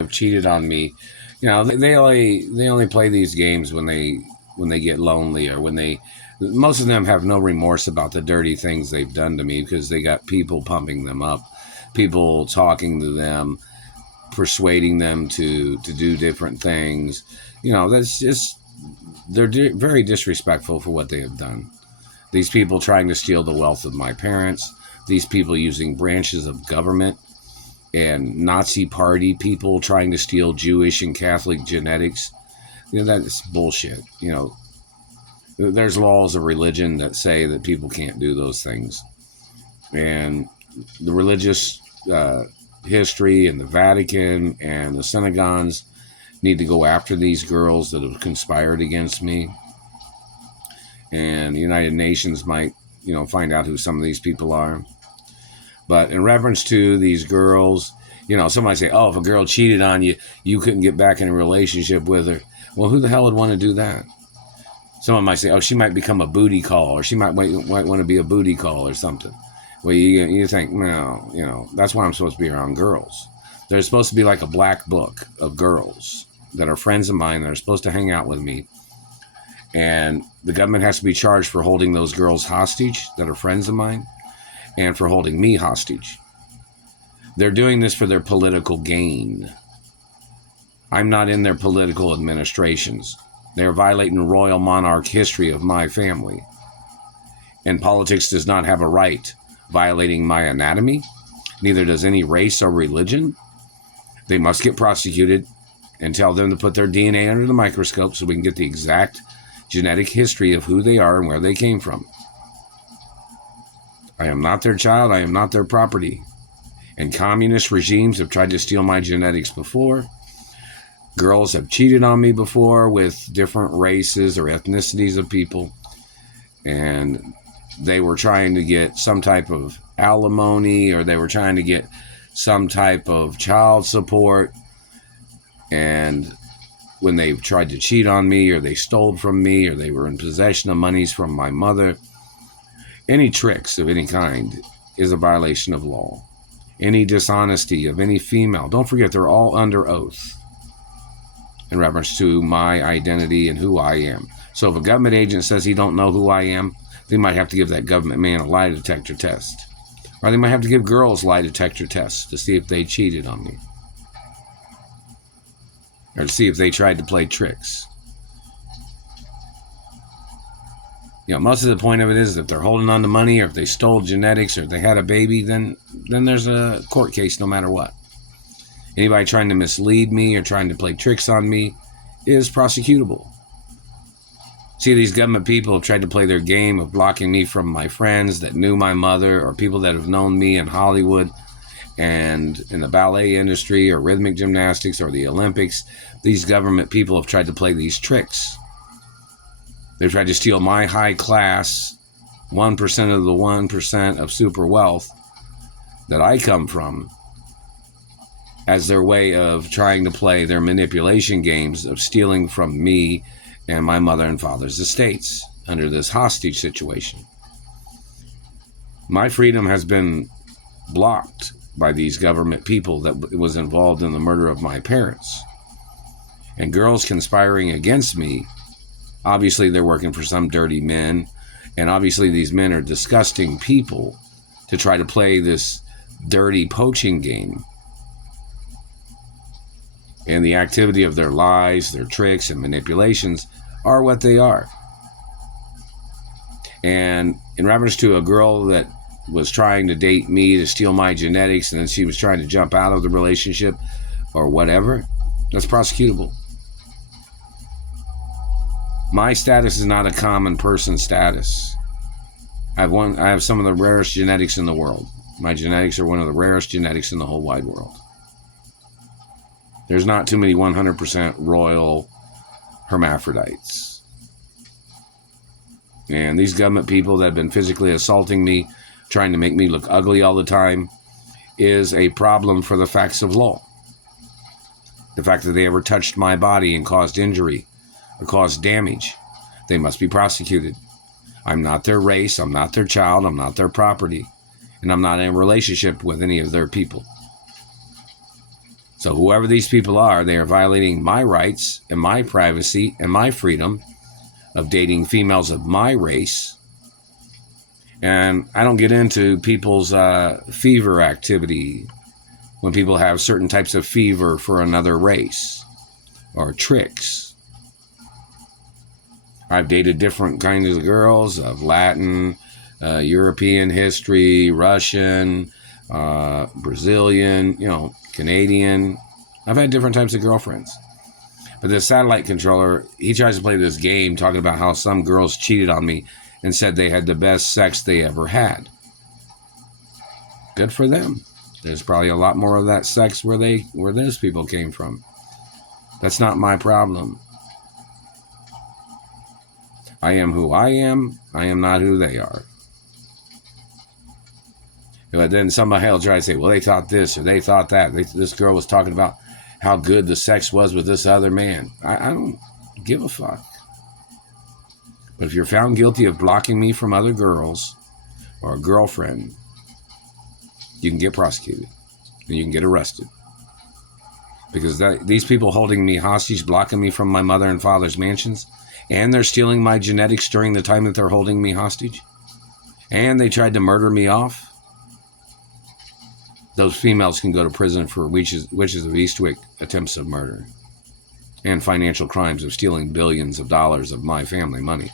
have cheated on me. They only play these games when they get lonely, or when they, most of them have no remorse about the dirty things they've done to me, because they got people pumping them up, people talking to them, persuading them to do different things. That's just, very disrespectful for what they have done. These people trying to steal the wealth of my parents, these people using branches of government and Nazi party people trying to steal Jewish and Catholic genetics. That's bullshit. There's laws of religion that say that people can't do those things. And the religious history and the Vatican and the synagogues need to go after these girls that have conspired against me. And the United Nations might, find out who some of these people are. But in reference to these girls, somebody say, oh, if a girl cheated on you, you couldn't get back in a relationship with her. Well, who the hell would want to do that? Someone might say, oh, she might become a booty call, or she might want to be a booty call or something. Well, you think, no, that's why I'm supposed to be around girls. There's supposed to be like a black book of girls that are friends of mine that are supposed to hang out with me. And the government has to be charged for holding those girls hostage that are friends of mine, and for holding me hostage. They're doing this for their political gain. I'm not in their political administrations. They're violating the royal monarch history of my family. And politics does not have a right violating my anatomy. Neither does any race or religion. They must get prosecuted, and tell them to put their DNA under the microscope so we can get the exact genetic history of who they are and where they came from. I am not their child. I am not their property. And communist regimes have tried to steal my genetics before. Girls have cheated on me before with different races or ethnicities of people. And they were trying to get some type of alimony, or they were trying to get some type of child support. And when they tried to cheat on me, or they stole from me, or they were in possession of monies from my mother, any tricks of any kind is a violation of law. Any dishonesty of any female, don't forget, they're all under oath in reference to my identity and who I am. So if a government agent says he don't know who I am, they might have to give that government man a lie detector test. Or they might have to give girls lie detector tests to see if they cheated on me. Or to see if they tried to play tricks. Most of the point of it is, if they're holding on to money, or if they stole genetics, or if they had a baby, then there's a court case no matter what. Anybody trying to mislead me or trying to play tricks on me is prosecutable. See, these government people have tried to play their game of blocking me from my friends that knew my mother, or people that have known me in Hollywood and in the ballet industry, or rhythmic gymnastics, or the Olympics. These government people have tried to play these tricks. They've tried to steal my high class, 1% of the 1% of super wealth that I come from, as their way of trying to play their manipulation games of stealing from me and my mother and father's estates under this hostage situation. My freedom has been blocked by these government people that was involved in the murder of my parents. And girls conspiring against me, obviously they're working for some dirty men, and obviously these men are disgusting people to try to play this dirty poaching game. And the activity of their lies, their tricks, and manipulations are what they are. And in reference to a girl that was trying to date me to steal my genetics, and then she was trying to jump out of the relationship or whatever, that's prosecutable. My status is not a common person status. I have some of the rarest genetics in the world. My genetics are one of the rarest genetics in the whole wide world. There's not too many 100% royal hermaphrodites. And these government people that have been physically assaulting me, trying to make me look ugly all the time, is a problem for the facts of law. The fact that they ever touched my body and caused injury or caused damage, they must be prosecuted. I'm not their race, I'm not their child, I'm not their property, and I'm not in a relationship with any of their people. So whoever these people are, they are violating my rights and my privacy and my freedom of dating females of my race. And I don't get into people's fever activity when people have certain types of fever for another race or tricks. I've dated different kinds of girls of Latin, European history, Russian, Brazilian, Canadian. I've had different types of girlfriends. But this satellite controller, he tries to play this game talking about how some girls cheated on me and said they had the best sex they ever had. Good for them. There's probably a lot more of that sex where those people came from. That's not my problem. I am who I am. I am not who they are. But then somebody will try to say, well, they thought this or they thought that. This girl was talking about how good the sex was with this other man. I don't give a fuck. But if you're found guilty of blocking me from other girls or a girlfriend, you can get prosecuted and you can get arrested. Because these people holding me hostage, blocking me from my mother and father's mansions, and they're stealing my genetics during the time that they're holding me hostage, and they tried to murder me off, those females can go to prison for witches of Eastwick attempts of murder and financial crimes of stealing billions of dollars of my family money.